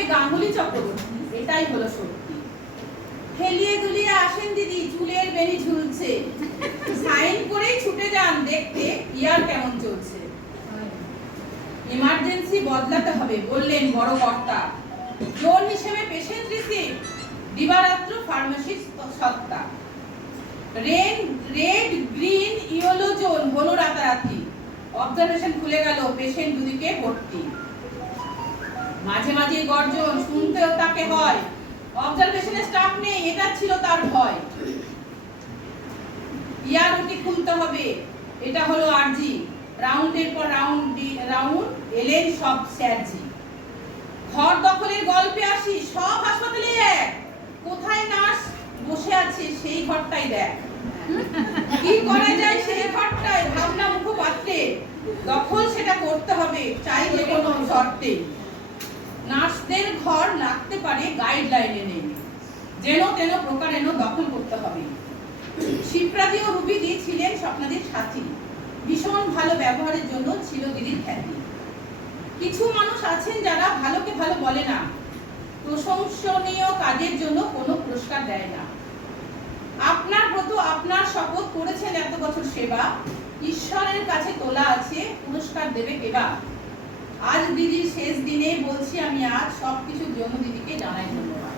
হবে গাঙ্গুলি চক্রবর্তী, এটাই হলো সত্যি। হেলিয়ে দুলিয়ে আসেন দিদি, চুলের বেনি ঝুলছে, সাইন করেই ছুটে যান দেখতে ইয়ার কেমন চলছে। ইমার্জেন্সি বদলাতে হবে বললেন বড় কর্তা, জোন হিসেবে পেশেন্ট রিসিভ, দিবারাত্র ফার্মেসি সত্তা। রেড গ্রিন ইয়েলো জোন হলো রাতারাতি, অবজারভেশন খুলে গেল, পেশেন্ট দুদিকে ভর্তি। মাঝে মাঝে গর্জন শুনতেও তাকে হয়, অবজারভেশনে স্টাফ নেই, এটা ছিল তার ভয়। ইয়ার ওটি খুলতে হবে, এটা হলো আরজি। রাউন্ডের পর রাউন্ড এলেন সব স্যারজি। ঘর দখলের গল্পে আসি, সব হাসপাতালে এক, কোথায় নার্স বসে আছে সেই ঘরটাই দেখ। কি করা যায় সেই ঘরটায়, ভাবনা মুখপাত্রে, দখল সেটা করতে হবে চাই যে কোনো শর্তে। নার্সদের ঘর লাগতে পারে গাইডলাইনে নেই, যেন তেন প্রকারেণ দখল করতে হবে। শিপ্রাদি ও রুবিদি ছিলেন স্বপ্নাদির সাথী, ভীষণ ভালো ব্যবহারের জন্য ছিল দিদির খ্যাতি। কিছু মানুষ আছেন যারা ভালোকে ভালো বলে না, প্রশংসনীয় কাজের জন্য কোনো পুরস্কার দেয় না। আপনার ব্রত আপনার শপথ করেছেন এত বছর সেবা, ঈশ্বরের কাছে তোলা আছে, পুরস্কার দেবে কেবা। আজ দিদির শেষ দিনে বলছি আমি আজ সবকিছুর জন্য দিদিকে জানাই ধন্যবাদ।